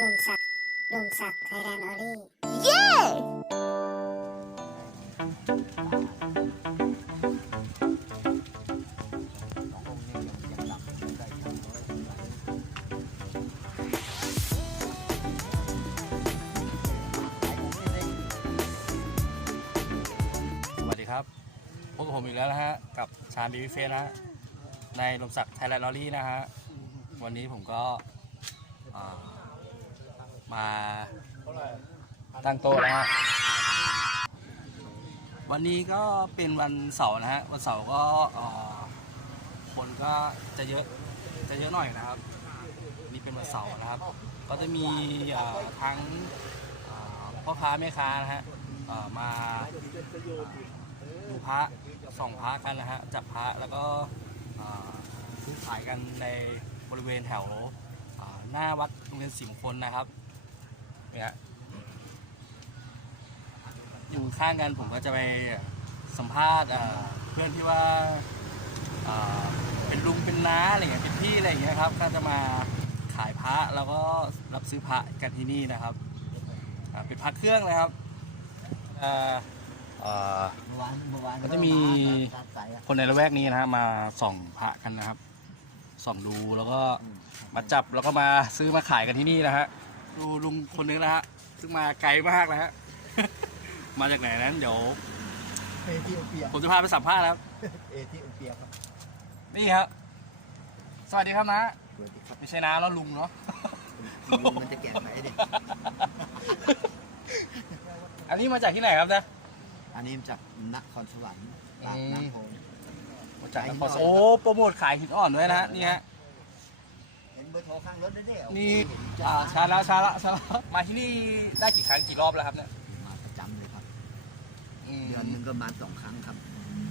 ลมสักลมสักไทยแลนด์ออลี่เย้สวัสดีครับพบกับผมอีกแล้วนะฮะ กับชาญบีบีเฟสนะฮะ ในลมศักดิ์ไทยแลนด์ลอรี่นะฮะ วันนี้ผมก็อ่า มาตั้งโต๊ะนะฮะวันนี้ก็เป็นวันเสาร์นะฮะ วันเสาร์ก็คนก็จะเยอะ จะเยอะหน่อยนะครับ นี่เป็นวันเสาร์นะครับ ก็จะมีทั้งพ่อค้าแม่ค้านะฮะมาดูพระส่องพระกันนะฮะ จับพระแล้วก็ซื้อขายกันในบริเวณแถวหน้าวัดโรงเรียนสิมงคลนะครับ เนี่ยอยู่ข้างกันผมก็จะไปสัมภาษณ์เพื่อนที่ว่าเป็นลุงเป็นน้าอะไรเงี้ยเป็นพี่อะไรอย่างเงี้ยครับ ก็จะมาขายพระแล้วก็รับซื้อพระกันที่นี่นะครับเป็นพระเครื่องเลยครับก็จะมีคนในละแวกนี้นะฮะมาส่องพระกันนะครับส่องดูแล้วก็มาจับแล้วก็มาซื้อมาขายกันที่นี่นะฮะ ดูลุงคนนึงนะฮะซึ่งมาไกลมากนะฮะ มาจากไหนนั้นเดี๋ยวเอธิโอเปียผมจะพาไปสัมภาษณ์นะครับ เอธิโอเปียครับนี่ครับ สวัสดีครับนะสวัสดีครับไม่ใช่น้าแล้วลุงเนาะ ลุงมันจะแก่ไหมดิ อันนี้มาจากที่ไหนครับนะ อันนี้มาจากนครสวรรค์ปากน้ำโพมาจากนครสวรรค์โอ้โปรโมทขายหินอ่อนด้วยนะฮะนี่ฮะเห็นเบอร์โทรข้างรถนั่นเด้นี่เห็นอ่าจ้าช้าแล้วช้าแล้วช้าแล้วมาที่นี่ได้กี่ครั้งกี่รอบแล้วครับเนี่ยมาประจำเลยครับมเดือนหนึงก็มาสองครั้งครับ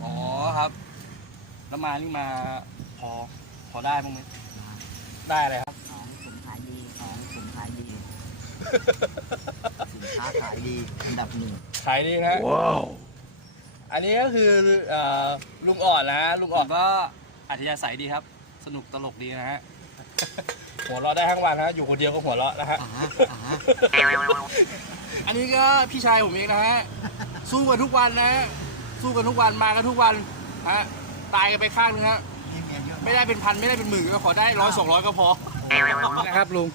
อ๋อครับ แล้วมานี่มาพอพอได้บ้างไหมมาได้เลยครับสองสินขายดีสองสินขายดี สินค้าขายดีอันดับหนึ่งขายดีครับว้าวอันนี้ก็คือเอ่อลุงอ่อนนะฮะลุงอ่อนก็อัธยาศัยดีครับ สนุกตลกดีนะฮะ หัวเราะได้ทั้งวันฮะอยู่คนเดียวก็หัวเราะนะฮะอ่าฮะอ่าฮะอันนี้ก็พี่ชายผมเองนะฮะสู้กันทุกวันนะฮะสู้กันทุกวันมากันทุกวันฮะตายกันไปข้างนึงฮะนี่เมียเยอะไม่ได้เป็นพันไม่ได้เป็นหมื่นก็ขอได้ร้อยสองร้อยก็พอนะครับลุง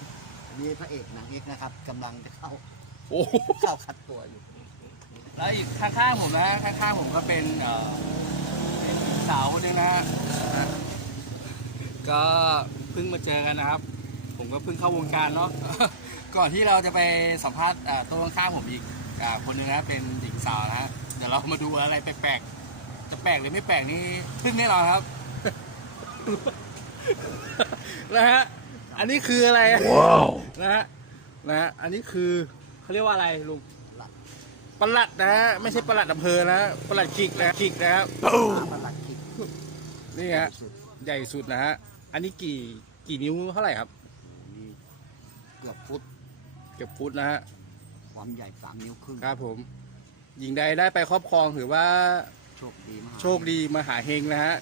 นี่พระเอกหนังเอกนะครับกำลังจะเข้าโอ้โหเข้าคัดตัวอยู่ แล้วอีกข้างๆผมนะข้างๆผมก็เป็นเอ่อเป็นหญิงสาวคนหนึงนะฮะ ก็เพิ่งมาเจอกันนะครับ ผมก็เพิ่งเข้าวงการเนาะ ก่อนที่เราจะไปสัมภาษณ์อ่าตัวข้างๆผมอีกอ่าคนหนึงนะเป็นหญิงสาวนะฮะเดี๋ยวเรามาดูอะไรแปลกๆจะแปลกหรือไม่แปลกนี่เพิ่งแน่นอนครับ นะฮะอันนี้คืออะไรว้าวนะฮะนะฮะอันนี้คือเขาเรียกว่าอะไรลุงปลัดนะฮะไม่ใช่ปลัดอำเภอนะปลัดขิกนะขิกนะครับมาหลักคิดนี่ฮะสุดใหญ่สุดนะฮะ อันนี้กี่กี่นิ้วเท่าไหร่ครับนี่เกือบฟุตเก็บฟุตนะฮะความใหญ่สามนิ้วครึ่งครับผมหญิงใดได้ไปครอบครองถือว่าโชคดีมากโชคดีมหาเฮงนะฮะ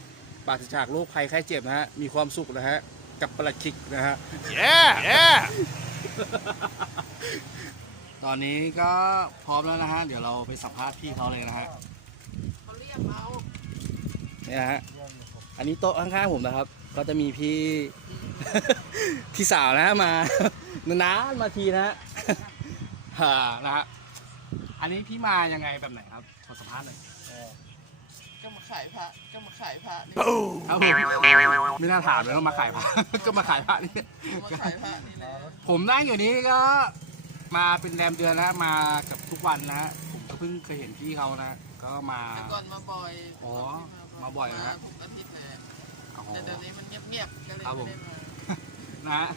ปราศจากโรคภัยไข้เจ็บนะฮะมีความสุขนะฮะกับปลัดขิกนะฮะเย้เย้ตอนนี้ก็พร้อมแล้วนะฮะเดี๋ยวเราไปสัมภาษณ์พี่เขาเลยนะฮะเขาเรียกเอาเนี่ยฮะอันนี้โต๊ะข้างๆผมนะครับ ก็จะมีพี่ พี่สาวนะฮะมานานๆมาทีนะฮะฮ่านะฮะอันนี้พี่มายังไงแบบไหนครับขอสัมภาษณ์หน่อยก็มาขายพระก็มาขายพระนี่ครับผมไม่น่าถามเลยว่ามาขายพระก็มาขายพระนี่มาขายพระนี่แหละผมนั่งอยู่นี้ก็ มาเป็นแรมเดือนนะฮะมากับทุกวันนะฮะผมก็เพิ่งเคยเห็นพี่เขานะ ก็มาแต่ก่อนมาบ่อย อ๋อ มาบ่อยนะฮะทุกอาทิตย์เลยอ๋อ แต่เดี๋ยวนี้มันเงียบๆก็เลยครับผม ไม่ได้มานะฮะ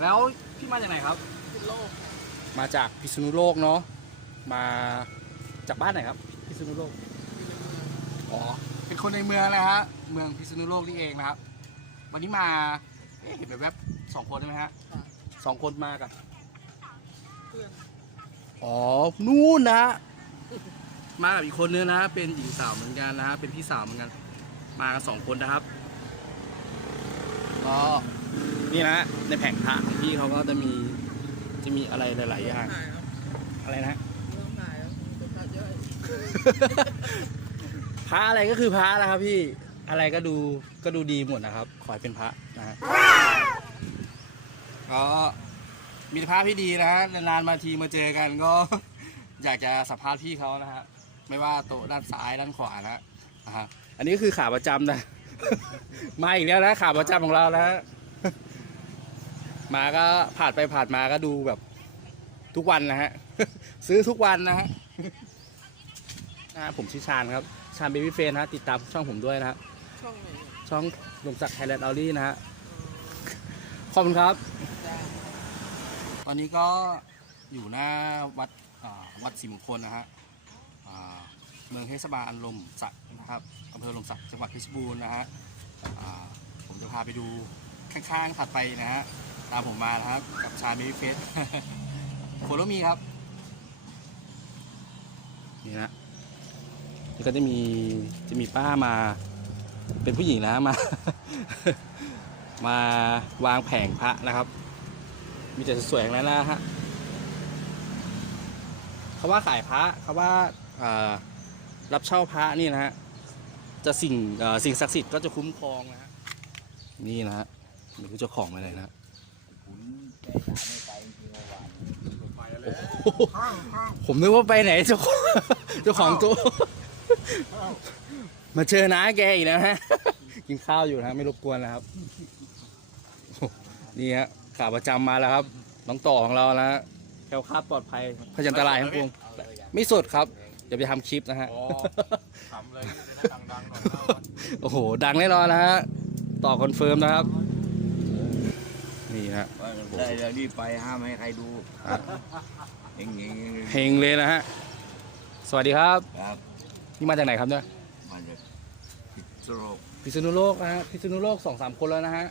แล้วพี่มาจากไหนครับ คือโลกมาจากพิษณุโลกเนาะมาจากบ้านไหนครับ พิษณุโลก อยู่ในเมืองอ๋อ เป็นคนในเมืองนะฮะ เมืองพิษณุโลกนี่เองนะครับ วันนี้มาเอ๊ะเห็นแบบแวบๆสองคนใช่ไหมฮะค่ะสองคนมากับ เพื่อนอ๋อ นู่นนะฮะ มากับอีกคนนึงนะฮะเป็นหญิงสาวเหมือนกันนะฮะ เป็นพี่สาวเหมือนกัน มากันสองคนนะครับ ก็นี่นะฮะในแผงพระของพี่เขาก็จะมีจะมีอะไรหลายๆอย่างถ่ายครับอะไรนะเรื่องถ่ายครับตัวพระเยอะพระอะไรก็คือพระนะครับพี่อะไรก็ดูก็ดูดีหมดนะครับ ขอให้เป็นพระนะฮะก็มีพระพี่ดีนะฮะนานๆมาทีมาเจอกันก็ อยากจะสัมภาษณ์พี่เขานะฮะไม่ว่าโต๊ะด้านซ้ายด้านขวานะนะฮะอันนี้ก็คือขาประจำนะ มาอีกแล้วนะขาประจำของเรานะฮะมาก็ผ่านไปผ่านมาก็ดูแบบทุกวันนะฮะ ซื้อทุกวันนะฮะนะฮะผมชื่อชาญครับ ชาญเบบี้เฟนนะฮะติดตามช่องผมด้วยนะฮะช่องไหนช่องลมศักดิ์ไทยแลนด์ออรี่นะฮะ ขอบคุณครับ ตอนนี้ก็อยู่หน้าวัดวัดศรีมงคลนะฮะเมืองเทศบาลลมศักดิ์นะครับอำเภอลมศักดิ์จังหวัดเพชรบูรณ์นะฮะผมจะพาไปดูข้างๆถัดไปนะฮะตามผมมานะครับกับชาเบบี้เฟสโฟโลมีครับนี่นะนี่ก็จะมีจะมีป้ามา เป็นผู้หญิงนะมา มาวางแผงพระนะครับ มีแต่สวยๆอย่างนั้นนะฮะเขาว่าขายพระเขาว่ารับเช่าพระนี่นะฮะ จะสิ่งเอ่อสิ่งศักดิ์สิทธิ์ก็จะคุ้มครองนะฮะนี่นะฮะไม่รู้เจ้าของอะไรนะฮะขุนใจสาไม่ไปจริงๆเมื่อวานโอ้โหข้างข้างผมนึกว่าไปไหนเจ้าของเจ้าของตัวมาเจอน้าแกอีกนะฮะกินข้าวอยู่นะฮะไม่รบกวนนะครับ นี่ฮะข่าวประจำมาแล้วครับ น้องต่อของเรานะฮะแคล้วคลาดปลอดภัยพยันตรายทั้งปวงไม่สดครับเดี๋ยวไปทำคลิปนะฮะทำเลยดังๆหน่อยโอ้โห ดังแน่นอนนะฮะ ต่อคอนเฟิร์มนะครับ นี่ฮะว่าได้เดี๋ยวรีบไปห้ามให้ใครดูครับ เองเองเฮงเลยนะฮะ สวัสดีครับครับนี่มาจากไหนครับเนี่ย มันจะติดโรคพิษณุโลกนะฮะ พิษณุโลกสองสามคนแล้วนะฮะ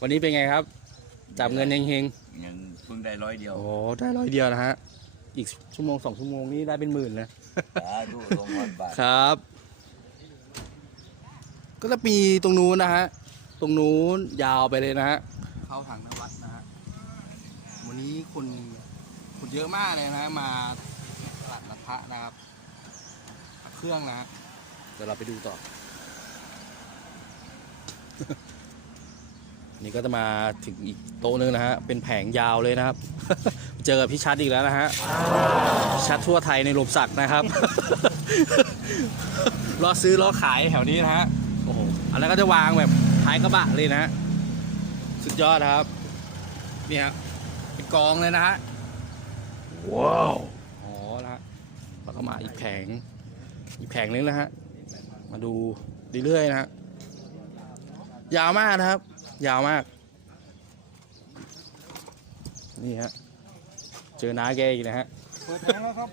วันนี้เป็นไงครับ จับเงินเฮงยังเพิ่งได้ร้อยเดีๆยวโอ้ได้ร้อยเดียวนะฮะ อีกชั่วโมงสองชั่วโมงนี่ได้เป็นหมื่นนะ สาธุลงร้อยบาทครับ ก็จะมีตรงนู้นนะฮะ ตรงนู้นยาวไปเลยนะฮะ เข้าทางนวัดนะฮะ วันนี้คนคนเยอะมากเลยนะฮะมาตลาดนัดพระนะครับพระเครื่องนะฮะเดี๋ยวเราไปดูต่ออั นนี้ก็จะมาถึงอีกโต๊ะนึงนะฮะ เป็นแผงยาวเลยนะครับ เจอกับพี่ชัดอีกแล้วนะฮะ ชัดทั่วไทยในลมศักดิ์นะครับ รอซื้อรอขายแถวนี้นะฮะ โอ้โห อันนั้นก็จะวางแบบท้ายกระบะเลยนะฮะสุดยอดนะครับ นี่ฮะ เป็นกองเลยนะฮะ ว้าว อ๋อนะฮะแล้วก็มาอีกแผง อีกแผงนึงนะฮะ มาดูเรื่อยๆนะฮะ ยาวมากนะครับ ยาวมาก นี่ฮะ เจอน้าแกอีกนะฮะ เปิดแผงแล้วครับ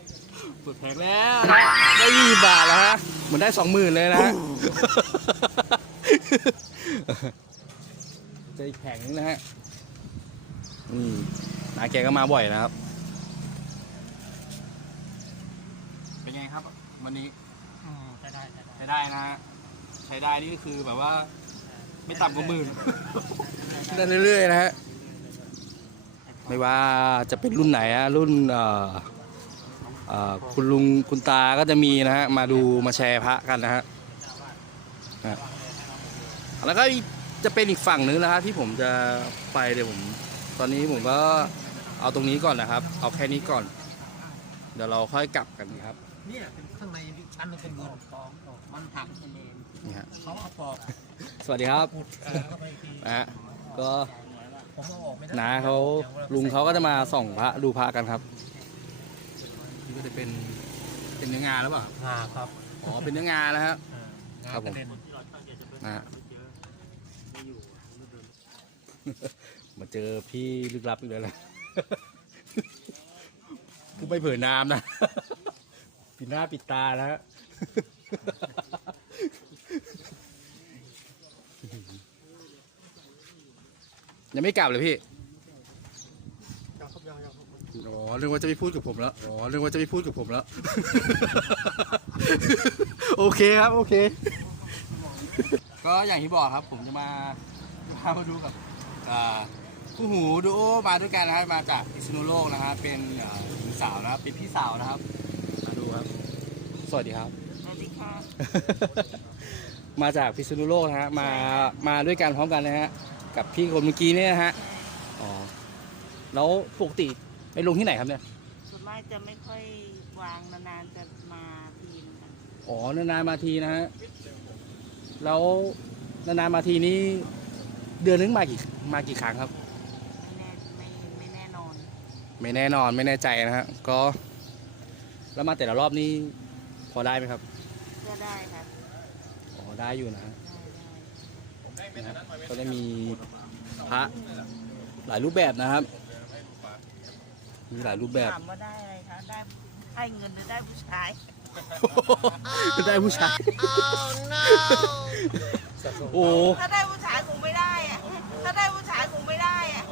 เปิดแผงแล้วนะได้ยี่สิบบาทแล้วฮะ เหมือนได้สองหมื่นเลยนะฮะเจออีกแผงนึงนะฮะอืมนาแกก็มาบ่อยนะครับ เป็นไงครับ วันนี้ใช้ได้ใช้ได้ใช้ได้นะฮะ ใช้ได้นี่ก็คือแบบว่า ไม่ต่ำกว่าหมื่นได้เรื่อยๆนะฮะไม่ว่าจะเป็นรุ่นไหนอะรุ่นเอ่อเอ่อคุณลุงคุณตาก็จะมีนะฮะมาดูมาแชร์พระกันนะฮะนะแล้วก็อีกจะเป็นอีกฝั่งนึงนะครับที่ผมจะไปเดี๋ยวผม ตอนนี้ผมก็เอาตรงนี้ก่อนนะครับ เอาแค่นี้ก่อน เดี๋ยวเราค่อยกลับกันครับเนี่ยเป็นข้างในชั้นมันเป็นเงินทองมันหักนี่ ฮะเขาเอาปอกสวัสดีครับปุดเออเข้าไปอีกทีนะฮะก็ผมเอาออกไม่ได้น้าเขาลุงเขาก็จะมาส่องพระดูพระกันครับนี่ก็จะเป็นเป็นเนื้องาหรือเปล่าอ่าครับอ๋อเป็นเนื้องาแล้วฮะ อ่าครับผม กะเด็นนะฮะมาเจอพี่ลึกลับอีกแล้วนะกูไม่เผยน้ำนะ ปิดหน้าปิดตานะฮะ ยังไม่กลับเลยพี่อ๋อเรื่องว่าจะไม่พูดกับผมแล้วอ๋อเรื่องว่าจะไม่พูดกับผมแล้ว โอเคครับโอเค ก็อย่างที่บอกครับ ผมจะมาพามาดูกับอ่าคู่หูดูโอมาด้วยกันนะครับมาจากพิษณุโลกนะฮะเป็นเอ่อหญิงสาวนะครับเป็นพี่สาวนะครับ มาดูครับ สวัสดีครับสวัสดีค่ะ มาจากพิษณุโลกนะฮะมามาด้วยกันพร้อมกันนะฮะกับพี่คนเมื่อกี้เนี่ยนะฮะอ๋อแล้วปกติไปลงที่ไหนครับเนี่ยส่วนมากจะไม่ค่อยวางนานๆจะมาทีนึงค่ะอ๋อนานๆมาทีนะฮะแล้วนานๆมาทีนี้เดือนนึงมากี่มากี่ครั้งครับ ไม่แน่ไม่ไม่แน่นอน ไม่แน่นอนไม่แน่ใจนะฮะก็ แล้วมาแต่ละรอบนี้พอได้ไหมครับ ก็ได้ค่ะอ๋อ ได้อยู่นะฮะได้ได้นะฮะก็จะมีพระหลายรูปแบบนะครับ มีหลายรูปแบบถามว่าได้อะไรคะได้ให้เงินหรือได้ผู้ชาย ได้ผู้ชาย โอ้ถ้าได้ผู้ชายคงไม่ได้อะถ้าได้ผู้ชายคงไม่ได้อะ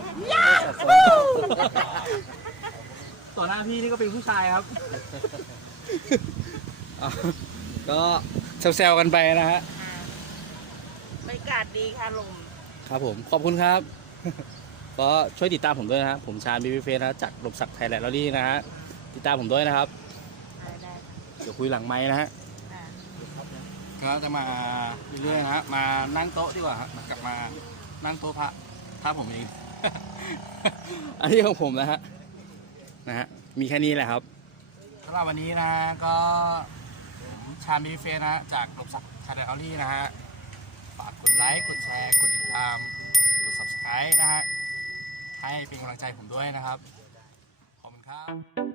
ต่อหน้าพี่นี่ก็เป็นผู้ชายครับอะก็แซวๆกันไปนะฮะอ่า บรรยากาศดีค่ะลมครับผม ขอบคุณครับ ก็ช่วยติดตามผมด้วยนะฮะผมชาญบีบีเฟสนะจากลมศักดิ์ไทยแลนด์ลอรี่นะฮะติดตามผมด้วยนะครับ ได้ได้เดี๋ยวคุยหลังไม้นะฮะอ่าก็จะมาเรื่อยๆนะฮะมานั่งโต๊ะดีกว่าฮะมากลับมานั่งโต๊ะพระพระผมเอง อันนี้ของผมนะฮะนะฮะมีแค่นี้แหละครับ สำหรับวันนี้นะฮะก็ผมชาญบีบีเฟสนะฮะจากลมศักดิ์ไทยแลนด์ลอรี่นะฮะ ฝากกดไลค์ กดแชร์ กดติดตาม กด subscribe นะฮะ ให้เป็นกำลังใจผมด้วยนะครับ ขอบคุณครับ